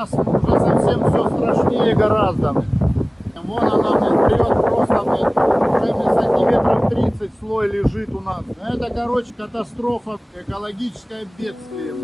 Уже совсем все страшнее гораздо. Вон она мне прет просто, уже сантиметров 30 слой лежит у нас. Это, короче, катастрофа, экологическое бедствие.